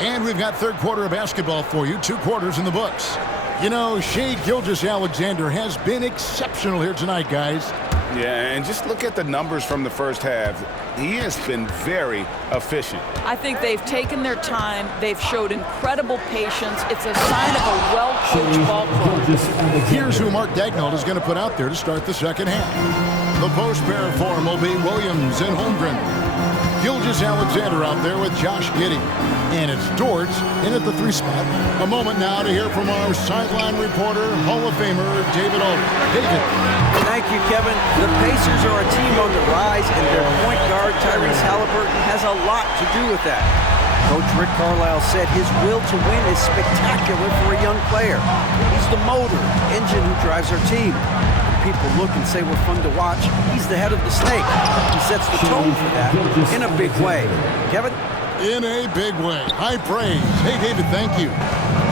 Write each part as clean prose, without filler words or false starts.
And we've got third quarter of basketball for you. 2 quarters in the books. You know, Shai Gilgeous-Alexander has been exceptional here tonight, guys. Yeah, and just look at the numbers from the first half. He has been very efficient. I think they've taken their time. They've showed incredible patience. It's a sign of a well-coached ball club. Here's who Mark Daigneault is going to put out there to start the second half. The post pair form will be Williams and Holmgren. Gilgeous-Alexander out there with Josh Giddey. And it's Dort in at the 3 spot. A moment now to hear from our sideline reporter, Hall of Famer David Aldridge. David. Thank you, Kevin. The Pacers are a team on the rise, and their point guard, Tyrese Halliburton, has a lot to do with that. Coach Rick Carlisle said his will to win is spectacular for a young player. He's the motor, engine who drives our team. People look and say we're fun to watch. He's the head of the snake. He sets the tone for that in a big way. Kevin? In a big way. High praise. Hey, David, thank you.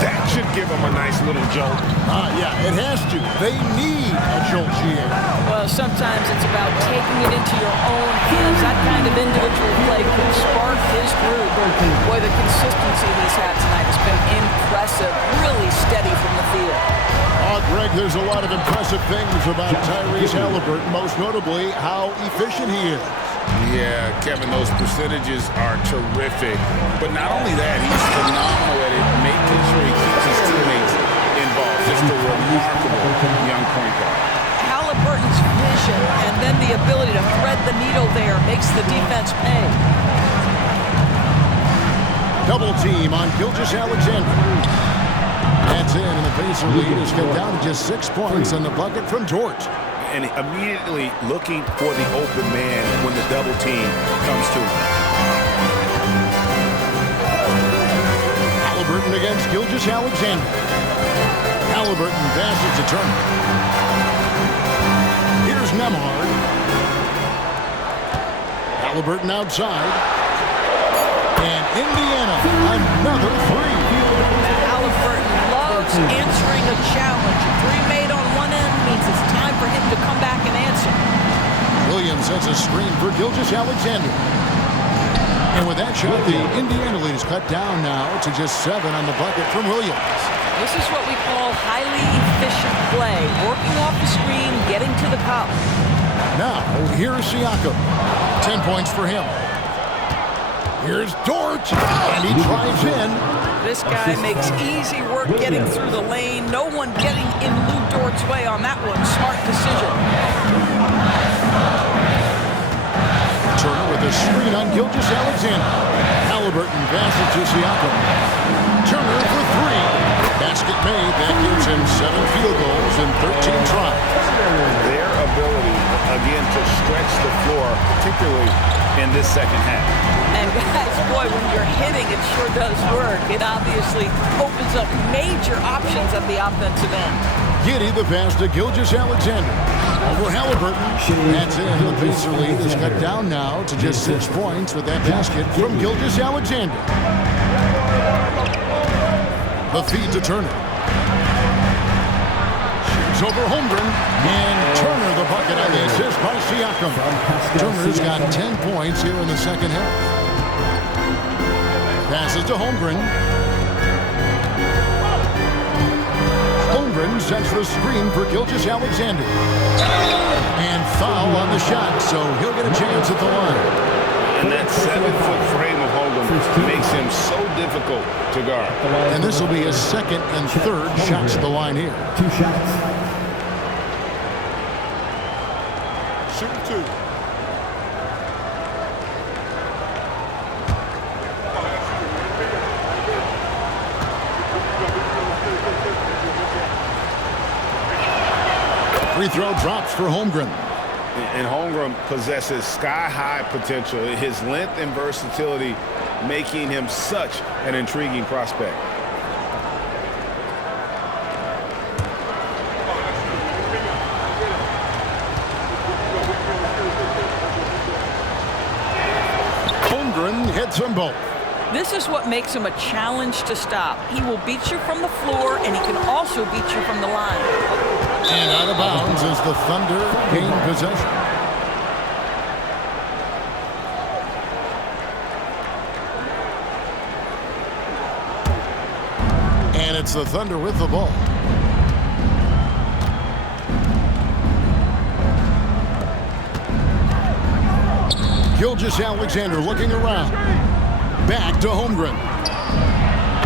That should give him a nice little jolt. Yeah, it has to. They need a jolt, GA. Well, sometimes it's about taking it into your own hands. That kind of individual play can spark his group. Boy, the consistency he's had tonight has been impressive. Really steady from the field. Greg, there's a lot of impressive things about Tyrese Halliburton, most notably how efficient he is. Yeah, Kevin, those percentages are terrific. But not only that, he's phenomenal at it, making sure he keeps his teammates involved. Just a remarkable young point guard. Halliburton's vision and then the ability to thread the needle there makes the defense pay. Double team on Gilgeous-Alexander. That's in, and the Pacer lead is cut down to just 6 points on the bucket from Dort. And immediately looking for the open man when the double team comes to him. Halliburton against Gilgeous-Alexander. Halliburton passes to Turner. Here's Nembhard. Halliburton outside. And Indiana, another 3. Halliburton loves answering a challenge. 3 made on one end means it's time for him to come back and answer. Williams sets a screen for Gilgeous-Alexander. And with that shot, the Indiana lead is cut down now to just 7 on the bucket from Williams. This is what we call highly efficient play. Working off the screen, getting to the cup. Now, here's Siakam. 10 points for him. Here's Dort, and he drives in. This guy makes easy work getting through the lane. No one getting in Lou Dort's way on that one. Smart decision. Turner with a screen on Gilgeous-Alexander. Halliburton passes to Siakam. Turner for 3. Basket made. That gives him 7 field goals and 13 tries. Their ability, again, to stretch the floor, particularly in this second half. And guys, boy, when you're hitting, it sure does work. It obviously opens up major options at the offensive end. Giddey the pass to Gilgeous-Alexander. Over Halliburton. That's in. The Pacer lead is cut down now to just 6 points with that basket from Gilgeous-Alexander. The feed to Turner. Shoots over Holmgren. And Turner the bucket on the assist by Siakam. Turner's got 10 points here in the second half. Passes to Holmgren. Holmgren sets the screen for Gilgeous-Alexander. And foul on the shot, so he'll get a chance at the line. And that 7-foot frame of Holmgren makes him so difficult to guard. And this will be his second and third shots at the line here. 2 shots. Shoot 2. Free throw drops for Holmgren. And Holmgren possesses sky-high potential. His length and versatility making him such an intriguing prospect. Holmgren hits them both. This is what makes him a challenge to stop. He will beat you from the floor, and he can also beat you from the line. And out of bounds as the Thunder gain possession. And it's the Thunder with the ball. Gilgeous-Alexander looking around. Back to Holmgren.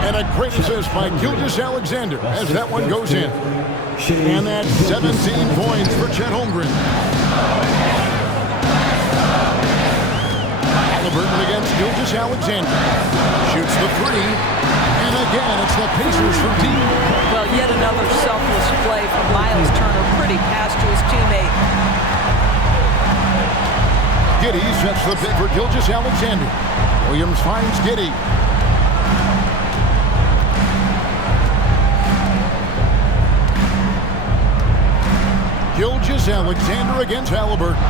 And a great assist by Gilgeous-Alexander as that one goes in. And that's 17 points for Chet Holmgren. Halliburton against Gilgeous-Alexander. Shoots the three. And again, it's the Pacers from deep. Well, yet another selfless play from Miles Turner. Pretty pass to his teammate. Giddey sets the pick for Gilgeous-Alexander. Williams finds Giddey. Gilgeous-Alexander against Halliburton.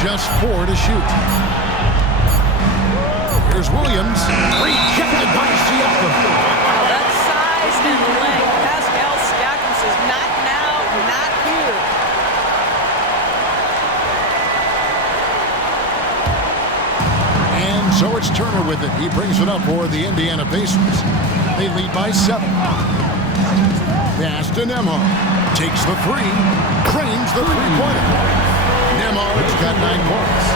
Just 4 to shoot. Here's Williams. Rejected by Siakam. Well, that size and length. Pascal Siakam says, not now, not here. And so it's Turner with it. He brings it up for the Indiana Pacers. They lead by 7. Pass to Nembhard. Takes the three. Drains the three-pointer. Nembhard's got 9 points.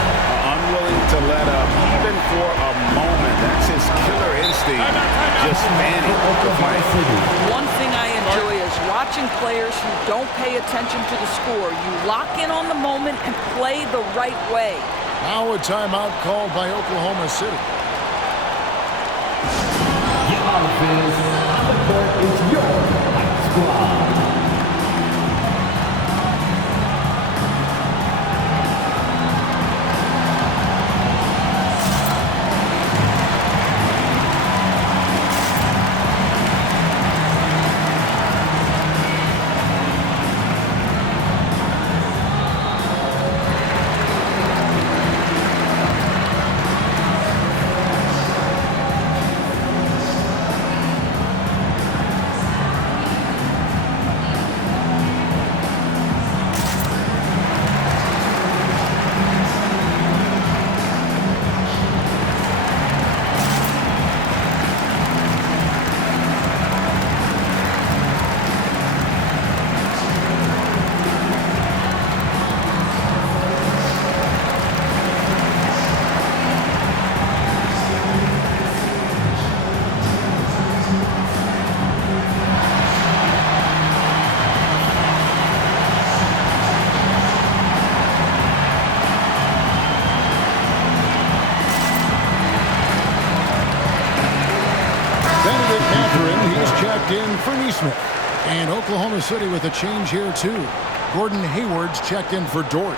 Unwilling to let up even for a moment. That's his killer instinct. Just fanning the fight. One thing I enjoy is watching players who don't pay attention to the score. You lock in on the moment and play the right way. Now a timeout called by Oklahoma City. Get on the field. On the court is your White Squad. In for Neesmith. And Oklahoma City with a change here, too. Gordon Hayward's checked in for Dort.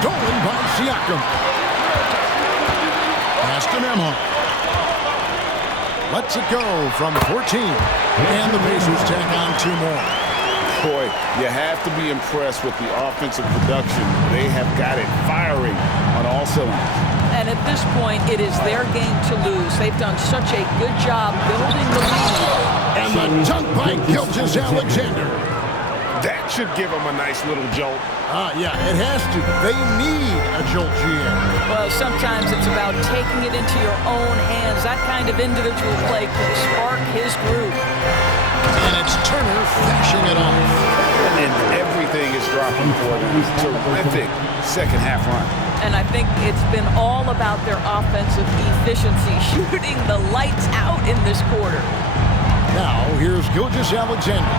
Stolen by Siakam. Pass to Nembhard. Lets it go from 14. And the Pacers tack on 2 more. Boy, you have to be impressed with the offensive production. They have got it firing on all cylinders. And at this point, it is their game to lose. They've done such a good job building the lead. And the dunk by Gilgeous-Alexander. That should give them a nice little jolt. Yeah, it has to. They need a jolt, GM. Well, sometimes it's about taking it into your own hands. That kind of individual play could spark his groove. And it's Turner finishing it off. And everything is dropping for them. Terrific second half run. And I think it's been all about their offensive efficiency, shooting the lights out in this quarter. Now, here's Gilgeous-Alexander.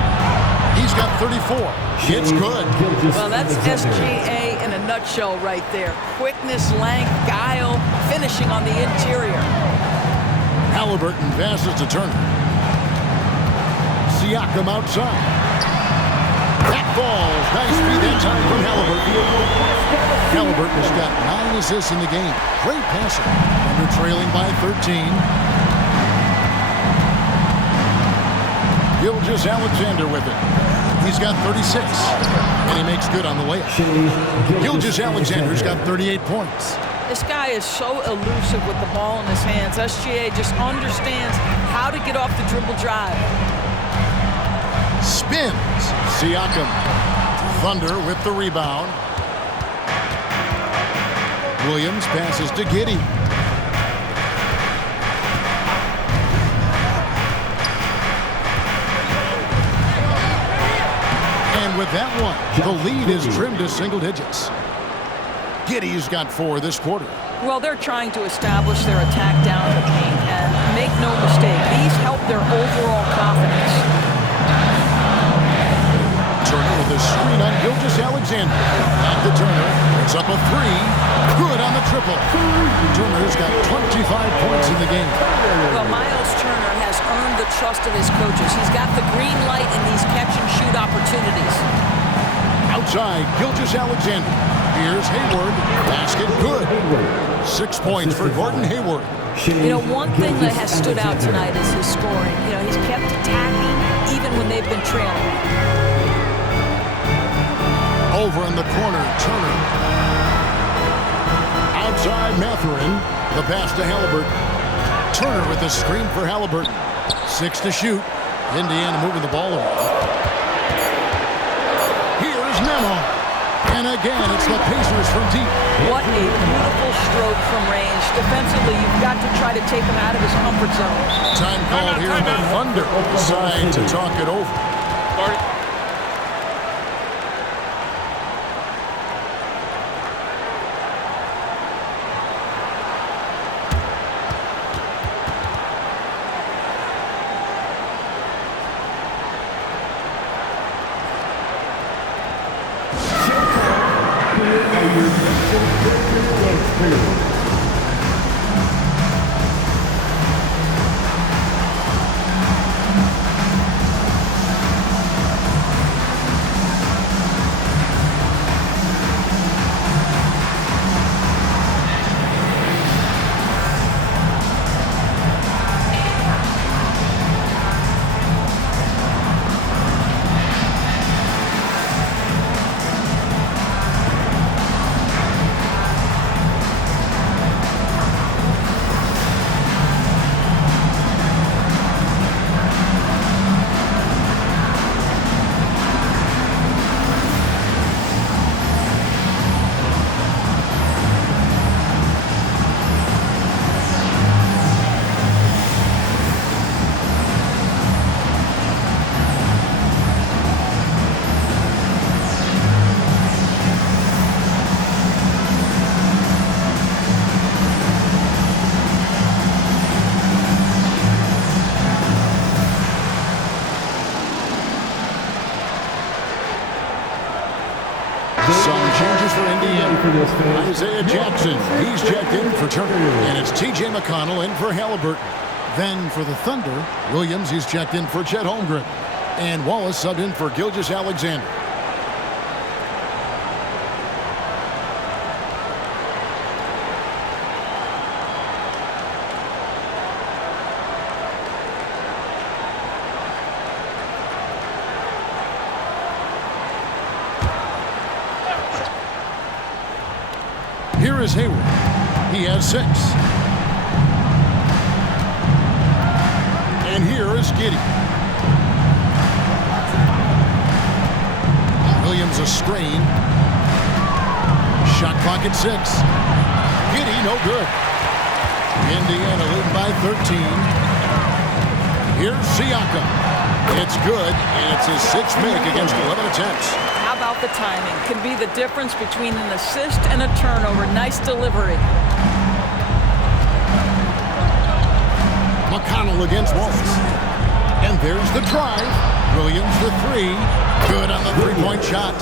He's got 34. It's good. Well, that's SGA in a nutshell right there. Quickness, length, guile, finishing on the interior. Halliburton passes to Turner. Siakam outside. That falls. Nice speed that time from Halliburton. Halliburton has got 9 assists in the game. Great passer. Under trailing by 13. Gilgeous-Alexander with it. He's got 36, and he makes good on the layup. Gilgeous-Alexander's got 38 points. This guy is so elusive with the ball in his hands. SGA just understands how to get off the dribble drive. Spins. Siakam. Thunder with the rebound. Williams passes to Giddey. And with that one, the lead is trimmed to single digits. Giddey's got 4 this quarter. Well, they're trying to establish their attack down in the paint, and make no mistake, these help their overall confidence. Turner with a screen on Gilgeous-Alexander. Back to Turner. It's up a 3. Good on the triple. Turner's got 25 points in the game. Well, Miles Turner has earned the trust of his coaches. He's got the green light in these catch-and-shoot opportunities. Outside, Gilgeous-Alexander. Here's Hayward. Basket good. 6 points for Gordon Hayward. You know, one thing that has stood out tonight is his scoring. You know, he's kept attacking even when they've been trailing. Over in the corner, Turner. Outside, Mathurin. The pass to Halliburton. Turner with the screen for Halliburton. 6 to shoot. Indiana moving the ball around. Here's Memo. And again, it's the Pacers from deep. What a beautiful stroke from range. Defensively, you've got to try to take him out of his comfort zone. Time called here. The Thunder decide to talk it over. Some changes for Indiana. Isaiah Jackson, he's checked in for Turner. And it's T.J. McConnell in for Halliburton. Then for the Thunder, Williams, he's checked in for Chet Holmgren. And Wallace subbed in for Gilgeous-Alexander. Here is Hayward. He has 6. And here is Giddey. Williams a screen. Shot clock at 6. Giddey no good. Indiana leading by 13. Here's Siakam. It's good, and it's his 6th make against 11 attempts. How about the timing? Can be the difference between an assist and a turnover. Nice delivery. McConnell against Wallace. And there's the drive. Williams the 3. Good on the 3-point shot.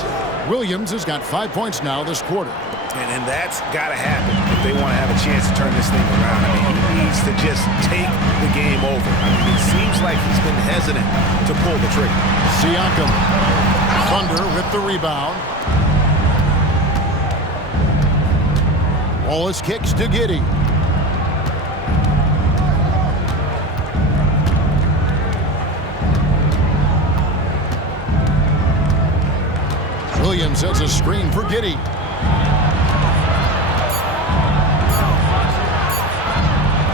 Williams has got 5 points now this quarter. And that's got to happen if they want to have a chance to turn this thing around. I mean, he needs to just take the game over. I mean, it seems like he's been hesitant to pull the trigger. Siakam. Thunder with the rebound. Wallace kicks to Giddey. Williams sets a screen for Giddey.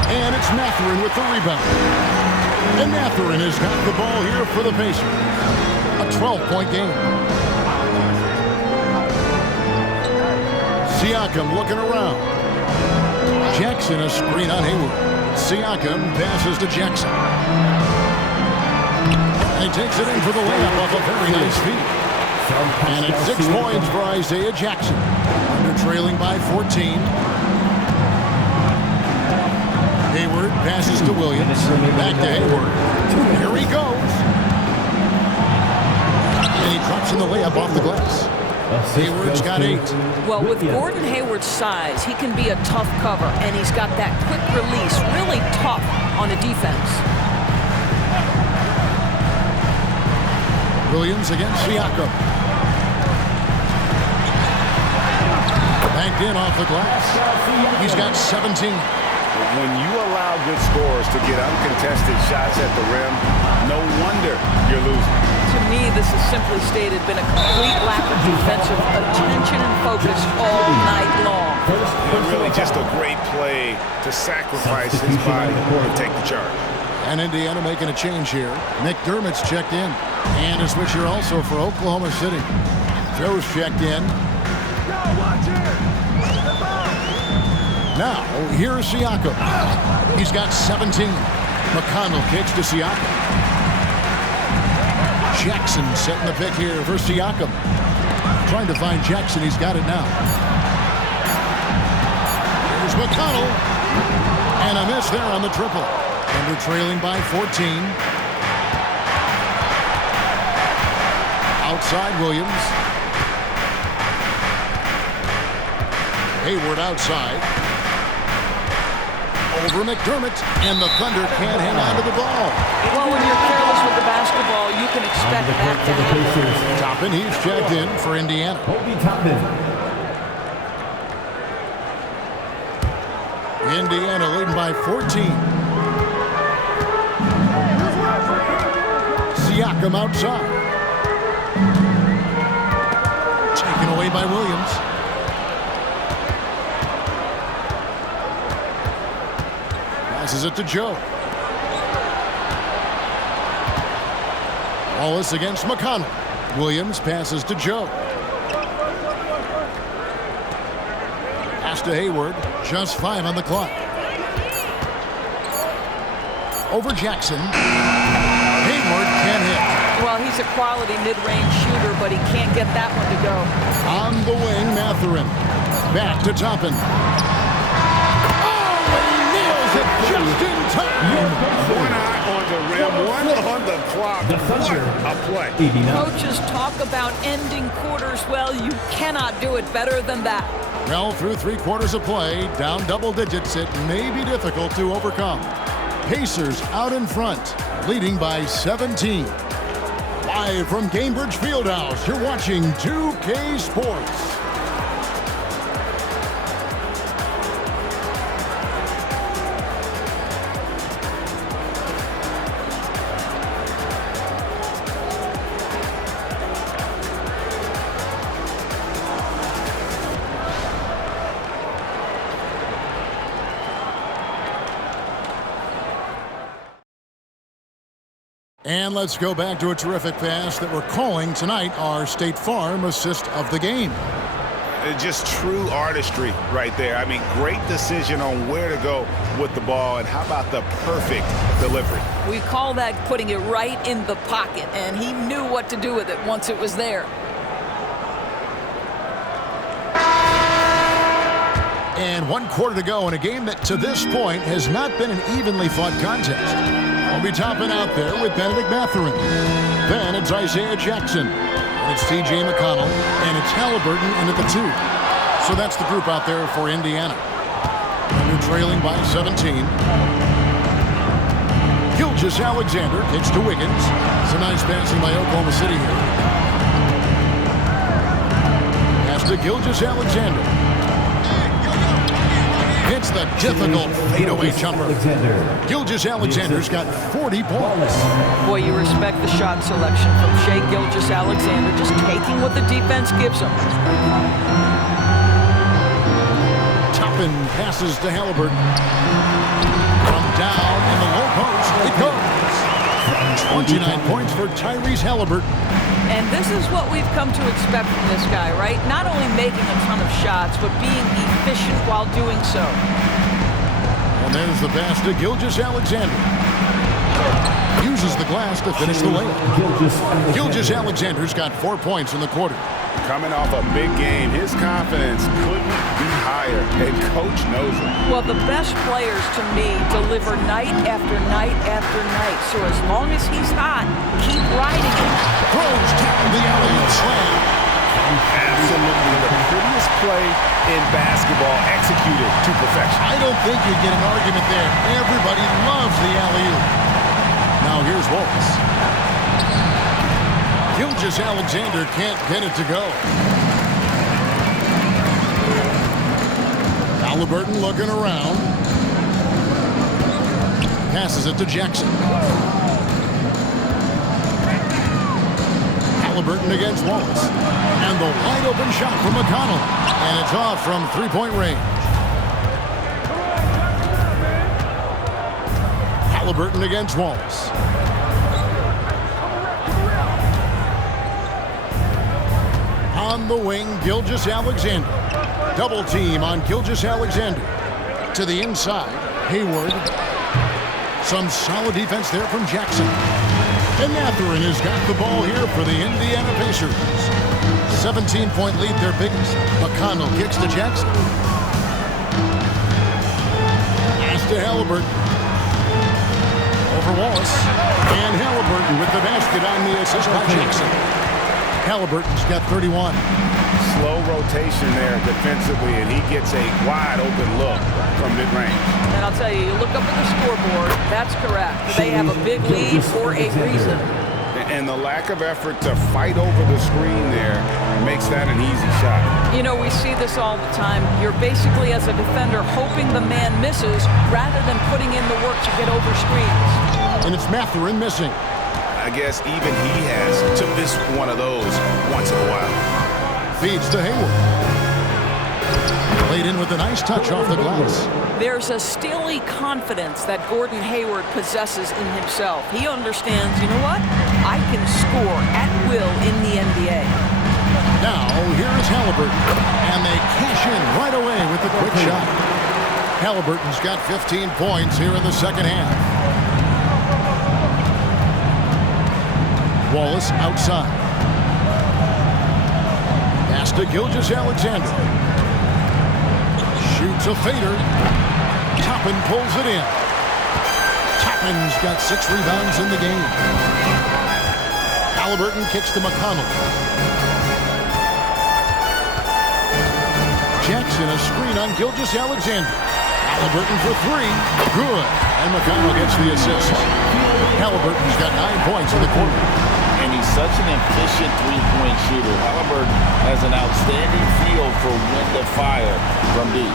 And it's Mathurin with the rebound. And Mathurin has got the ball here for the Pacers. A 12-point game. Siakam looking around. Jackson a screen on Hayward. Siakam passes to Jackson. And he takes it in for the layup off a very nice feed. And it's 6 points for Isaiah Jackson. Under trailing by 14. Hayward passes to Williams. Back to Hayward. Here he goes. And he drops in the layup off the glass. Hayward's got 8. Well, with Gordon Hayward's size, he can be a tough cover, and he's got that quick release, really tough on a defense. Williams against Siakam. Banked in off the glass. He's got 17. When you allow good scorers to get uncontested shots at the rim, no wonder you're losing. To me, this is simply stated been a complete lack of defensive attention and focus all night long. And really just a great play to sacrifice his body and take the charge. And Indiana making a change here. McDermott's checked in. And a switch here also for Oklahoma City. Joe's checked in. Now, here's Siakam. He's got 17. McConnell kicks to Siakam. Jackson setting the pick here for Siakam. Trying to find Jackson. He's got it now. Here's McConnell. And a miss there on the triple. Under trailing by 14. Outside Williams. Hayward outside. Over McDermott, and the Thunder can't hang on to the ball. Well, when you're careless with the basketball, you can expect that to happen. Toppin, he's checked in for Indiana. Indiana leading by 14. Siakam outside. Taken away by Williams. Passes it to Joe. Wallace against McConnell. Williams passes to Joe. Pass to Hayward. Just 5 on the clock. Over Jackson. Hayward can't hit. Well, he's a quality mid-range shooter, but he can't get that one to go. On the wing, Mathurin. Back to Toppin. Just in time. One eye on the rim, one on the clock. What a play. Coaches talk about ending quarters. Well, you cannot do it better than that. Well, through 3 quarters of play, down double digits, it may be difficult to overcome. Pacers out in front, leading by 17. Live from Cambridge Fieldhouse, you're watching 2K Sports. And let's go back to a terrific pass that we're calling tonight our State Farm assist of the game. Just true artistry right there. I mean, great decision on where to go with the ball, and how about the perfect delivery? We call that putting it right in the pocket, and he knew what to do with it once it was there. And 1 quarter to go in a game that to this point has not been an evenly fought contest. We'll be topping out there with Benedict Mathurin. Then it's Isaiah Jackson. And it's T.J. McConnell. And it's Halliburton in at the 2. So that's the group out there for Indiana. Under trailing by 17. Gilgeous Alexander kicks to Wiggins. It's a nice passing by Oklahoma City here. Pass to Gilgeous Alexander. Hits the difficult fadeaway jumper. Gilgeous-Alexander's got 40 points. Boy, you respect the shot selection from Shai Gilgeous-Alexander, just taking what the defense gives him. Toppin passes to Halliburton. From down in the low post, it goes. 29 points for Tyrese Halliburton. And this is what we've come to expect from this guy, right? Not only making a ton of shots, but being efficient while doing so. And there's the pass to Gilgeous-Alexander. Uses the glass to finish the layup. Gilgeous-Alexander's got 4 points in the quarter. Coming off a big game, his confidence couldn't be higher, and coach knows it. Well, the best players to me deliver night after night after night. So as long as he's hot, keep riding it. Throws down the alley-oop slam. Absolutely the prettiest play in basketball, executed to perfection. I don't think you get an argument there. Everybody loves the alley-oop. Now here's Wallace. Gilgeous-Alexander can't get it to go. Halliburton looking around. Passes it to Jackson. Halliburton against Wallace. And the wide open shot from McConnell. And it's off from three-point range. Halliburton against Wallace. On the wing, Gilgeous-Alexander. Double team on Gilgeous-Alexander. To the inside, Hayward. Some solid defense there from Jackson. And Mathurin has got the ball here for the Indiana Pacers. 17-point lead, their biggest. McConnell kicks to Jackson. Pass to Halliburton. Over Wallace. And Halliburton with the basket on the assist by Jackson. Halliburton's got 31. Slow rotation there defensively, and he gets a wide open look from mid-range. And I'll tell you, you look up at the scoreboard, that's correct. They have a big lead for a reason. And the lack of effort to fight over the screen there makes that an easy shot. You know, we see this all the time. You're basically, as a defender, hoping the man misses rather than putting in the work to get over screens. And it's Mathurin missing. I guess even he has to miss one of those once in a while. Feeds to Hayward. Played in with a nice touch off the glass. There's a steely confidence that Gordon Hayward possesses in himself. He understands, you know what? I can score at will in the NBA. Now, here's Halliburton. And they cash in right away with the quick shot. Halliburton's got 15 points here in the second half. Wallace outside. Pass to Gilgeous-Alexander. Shoots a fader. Toppin pulls it in. Toppin's got 6 rebounds in the game. Halliburton kicks to McConnell. Jackson a screen on Gilgeous-Alexander. Halliburton for 3. Good. And McConnell gets the assist. Halliburton's got 9 points in the quarter. And he's such an efficient three-point shooter. Halliburton has an outstanding feel for when to fire from deep.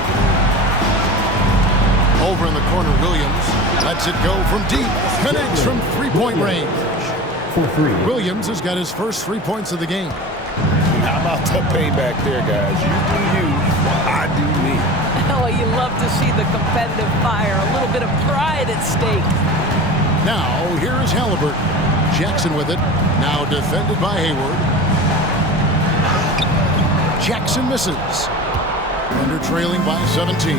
Over in the corner, Williams lets it go from deep. Connects from three-point range. For 3. Williams has got his first 3 points of the game. How about the payback there, guys? You do you, I do me. Oh, you love to see the competitive fire. A little bit of pride at stake. Now, here's Halliburton. Jackson with it. Now defended by Hayward. Jackson misses. Under trailing by 17.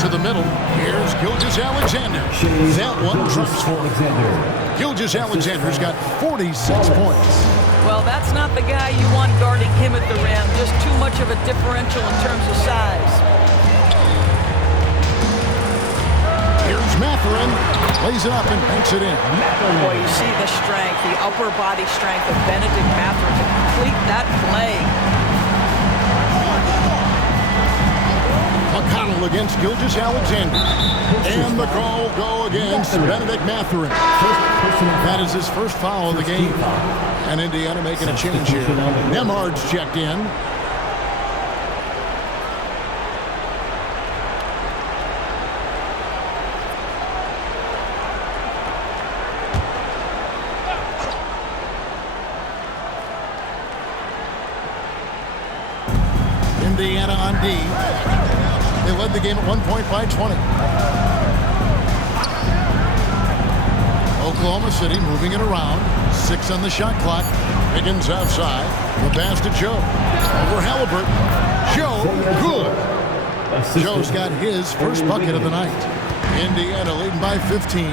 To the middle. Here's Gilgeous-Alexander. That one drops for Gilgeous-Alexander's got 46 points. Well, that's not the guy you want guarding him at the rim. Just too much of a differential in terms of size. Here's Mathurin. Lays it up and banks it in. Boy, you see the strength, the upper body strength of Benedict Mathurin to complete that play. McConnell against Gilgeous-Alexander. And the call go against Benedict Mathurin. That is his first foul of the game. And Indiana making a change here. Nemhard's checked in. Indiana on D. They led the game at one point by 20. Oklahoma City moving it around. 6 on the shot clock. Higgins outside. The pass to Joe. Over Halliburton. Joe, good. Joe's got his first bucket of the night. Indiana leading by 15.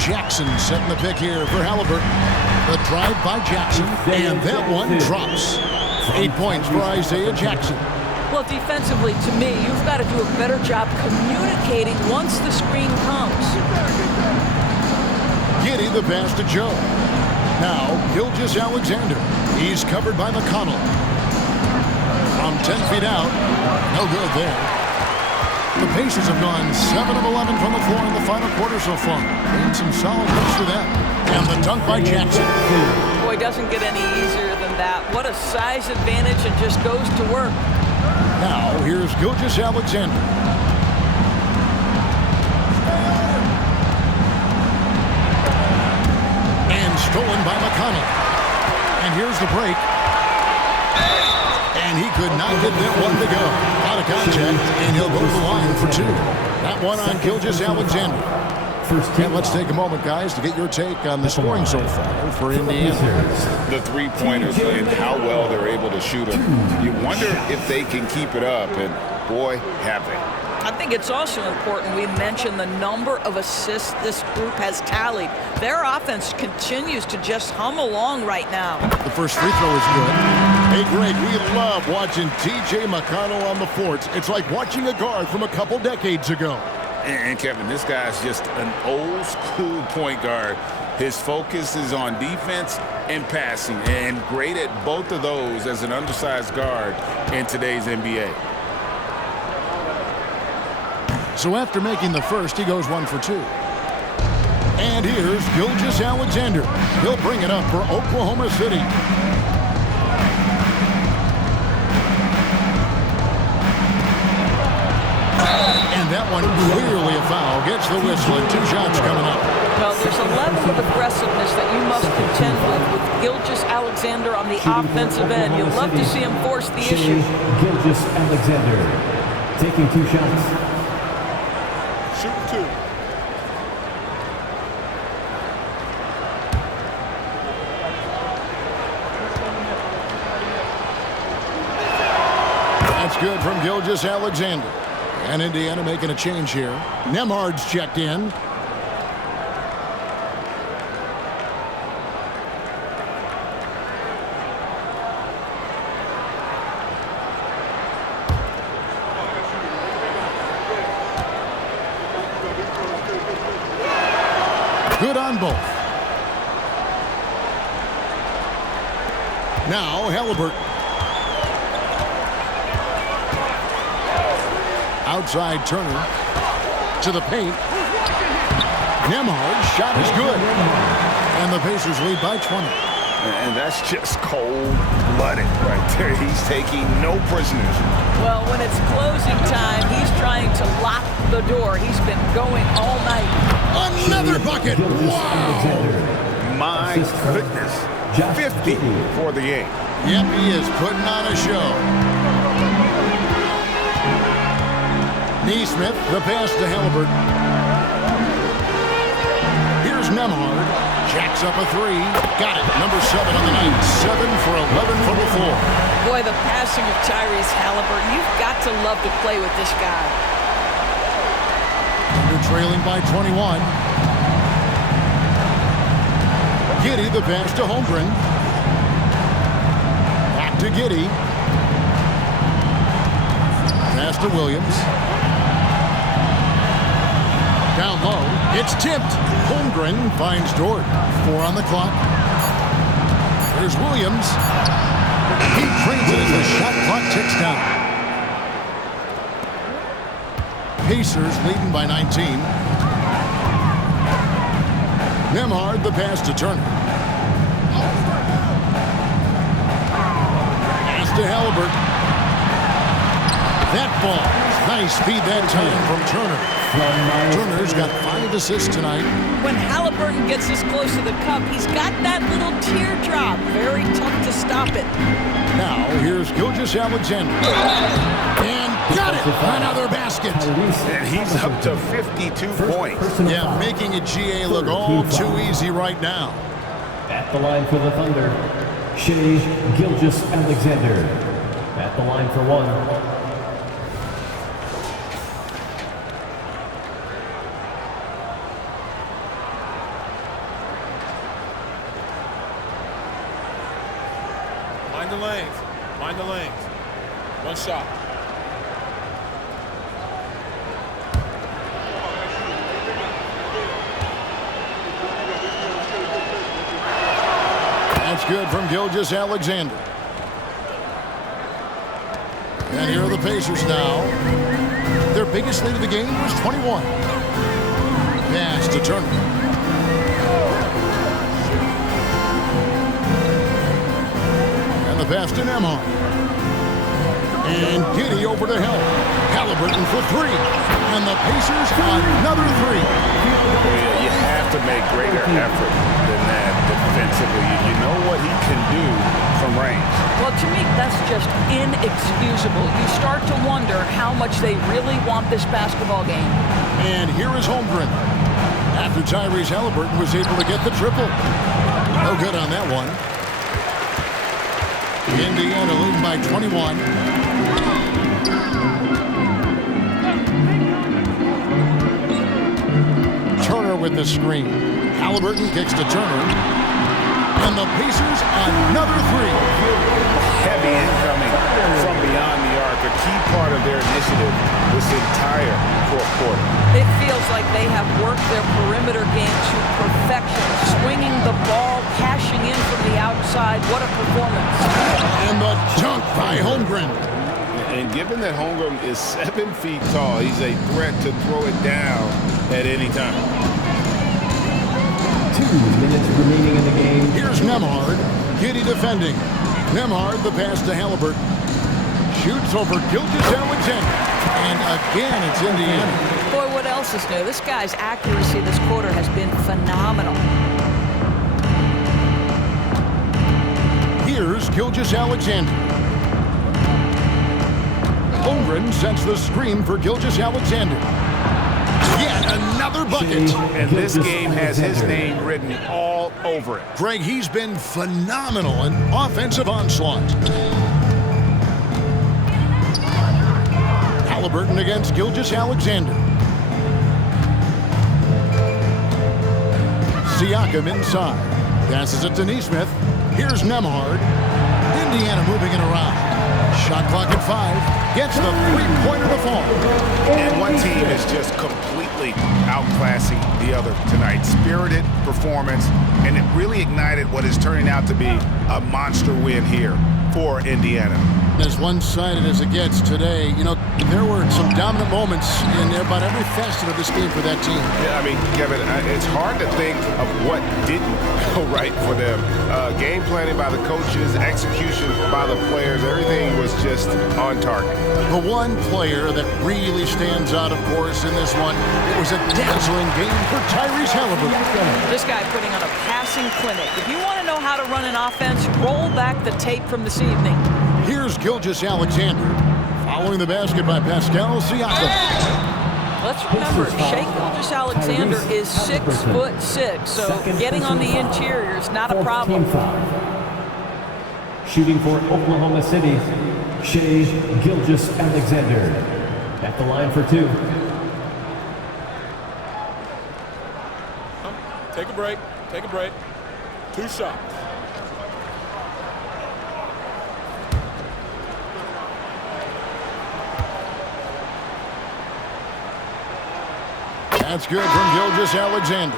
Jackson setting the pick here for Halliburton. The drive by Jackson, and that one drops. 8 points for Isaiah Jackson. Well, defensively, to me, you've got to do a better job communicating once the screen comes. Giddey the pass to Joe. Now, Gilgeous Alexander. He's covered by McConnell. From 10 feet out, no good there. The Pacers have gone 7 of 11 from the floor in the final quarter so far. And some solid looks for them. And the dunk by Jackson. Boy, doesn't get any easier than that. What a size advantage, and just goes to work. Now, here's Gilgeous Alexander. And stolen by McConnell. And here's the break. And he could not get that one to go. Out of contact, and he'll go to the line for 2. That one on Gilgeous Alexander. And let's take a moment, guys, to get your take on the scoring so far for Indiana. The three-pointers and how well they're able to shoot them. You wonder if they can keep it up, and boy, have they. I think it's also important we mention the number of assists this group has tallied. Their offense continues to just hum along right now. The first free throw is good. Hey, Greg, we love watching T.J. McConnell on the floor. It's like watching a guard from a couple decades ago. And Kevin, this guy's just an old school point guard. His focus is on defense and passing, and great at both of those as an undersized guard in today's NBA. So after making the first, he goes 1 for 2. And here's Gilgeous Alexander. He'll bring it up for Oklahoma City. That one clearly a foul. Gets the whistle and 2 shots coming up. Well, there's a level of aggressiveness that you must contend with Gilgeous Alexander on the offensive end. You'll love to see him force the issue. Gilgeous Alexander taking 2 shots. Shoot 2. That's good from Gilgeous Alexander. And Indiana making a change here. Nembhard's checked in. Good on both. Now Halliburton. Outside Turner to the paint. Nembhard's shot is good. And the Pacers lead by 20. And that's just cold-blooded right there. He's taking no prisoners. Well, when it's closing time, he's trying to lock the door. He's been going all night. Another bucket. Wow. My goodness. 50 for the game. Yep, he is putting on a show. Neesmith, the pass to Halliburton. Here's Nembhard. Jacks up a 3. Got it. Number 7 on the night. 7 for 11 from the floor. Boy, the passing of Tyrese Halliburton. You've got to love to play with this guy. They're trailing by 21. Giddey, the pass to Holmgren. Back to Giddey. Pass to Williams. Down low. It's tipped. Holmgren finds Dort. 4 on the clock. There's Williams. He trains it as the shot clock ticks down. Pacers leading by 19. Nembhard, the pass to Turner. Pass to Halliburton. That ball is Nice feed that time from Turner. Turner's got 5 assists tonight. When Halliburton gets this close to the cup, he's got that little teardrop. Very tough to stop it. Now, here's Gilgeous-Alexander. And got it! Another basket. And he's up to 52 points. Yeah, making a GA look all too easy right now. At the line for the Thunder, Shea Gilgeous-Alexander. At the line for 1. Mind the lanes. Mind the lanes. One shot. That's good from Gilgeous-Alexander. And here are the Pacers now. Their biggest lead of the game was 21. Pass to Turner. And the pass to Nembhard. And Giddey over to Hill. Halliburton for 3. And the Pacers another 3. Yeah, you have to make greater effort than that defensively. You know what he can do from range. Well, to me, that's just inexcusable. You start to wonder how much they really want this basketball game. And here is Holmgren. After Tyrese Halliburton was able to get the triple. No good on that one. Indiana leading by 21. Turner with the screen. Halliburton kicks to Turner. And the Pacers another 3. Heavy incoming from beyond the arc. A key part of their initiative this entire fourth quarter. It feels like they have worked their perimeter game to perfection. Swinging the ball, cashing in from the outside. What a performance. And the dunk by Holmgren. And given that Holmgren is 7 feet tall, he's a threat to throw it down at any time. 2 minutes remaining in the game. Here's Nembhard. Giddey defending. Nembhard, the pass to Halliburton. Shoots over Gilgeous-Alexander. And again, it's Indiana. Boy, what else is new? This guy's accuracy this quarter has been phenomenal. Here's Gilgeous-Alexander. Holmgren sends the screen for Gilgeous-Alexander. Yet another bucket. And this game has his name written all over it. Greg, he's been phenomenal in offensive onslaught. Halliburton against Gilgeous-Alexander. Siakam inside. Passes it to Nesmith. Here's Nembhard. Indiana moving it around. Shot clock at 5. Gets the three-pointer to fall. And one team is just completely outclassing the other tonight. Spirited performance, and it really ignited what is turning out to be a monster win here for Indiana. As one-sided as it gets today, you know, there were some dominant moments in about every facet of this game for that team. Yeah, I mean, Kevin, it's hard to think of what didn't go right for them. Game planning by the coaches, execution by the players, everything was just on target. The one player that really stands out, of course, in this one, it was a dazzling game for Tyrese Halliburton. This guy putting on a passing clinic. If you want to know how to run an offense, roll back the tape from this evening. Here's Gilgeous-Alexander. Following the basket by Pascal Siakam. Let's remember, Shea Gilgeous-Alexander is 6'6", so getting on the interior is not a problem. Shooting for Oklahoma City, Shea Gilgeous-Alexander. At the line for 2. Take a break. Take a break. 2 shots. That's good from Gilgeous-Alexander.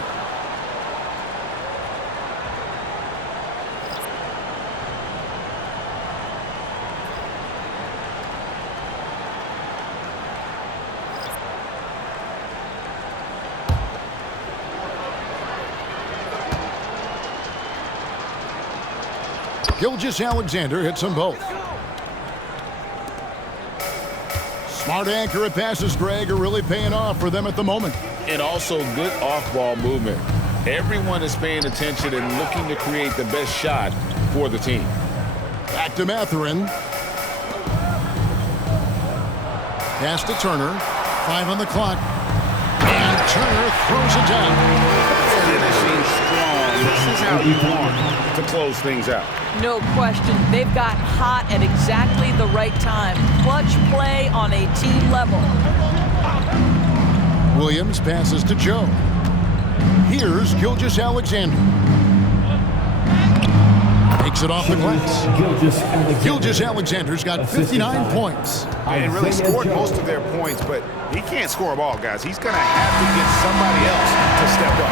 Gilgeous-Alexander hits them both. Smart accurate passes, Greg, are really paying off for them at the moment. And also good off-ball movement. Everyone is paying attention and looking to create the best shot for the team. Back to Mathurin. Pass to Turner. 5 on the clock. And Turner throws it down. Finishing strong. This is how you want to close things out. No question. They've got hot at exactly the right time. Clutch play on a team level. Williams passes to Joe. Here's Gilgeous-Alexander. Takes it off the glass. Gilgeous-Alexander's got 59 points. And really scored most of their points, but he can't score them all, guys. He's going to have to get somebody else to step up.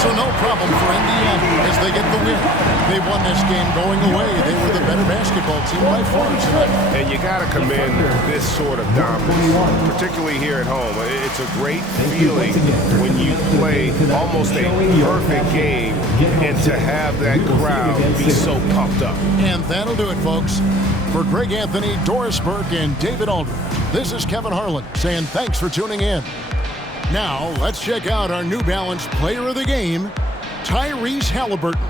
So no problem for Indiana as they get the win. They won this game going away. They were the better basketball team by far tonight. And you got to commend this sort of dominance, particularly here at home. It's a great feeling when you play almost a perfect game and to have that crowd be so pumped up. And that'll do it, folks. For Greg Anthony, Doris Burke, and David Aldridge, this is Kevin Harlan saying thanks for tuning in. Now, let's check out our New Balance Player of the Game, Tyrese Halliburton.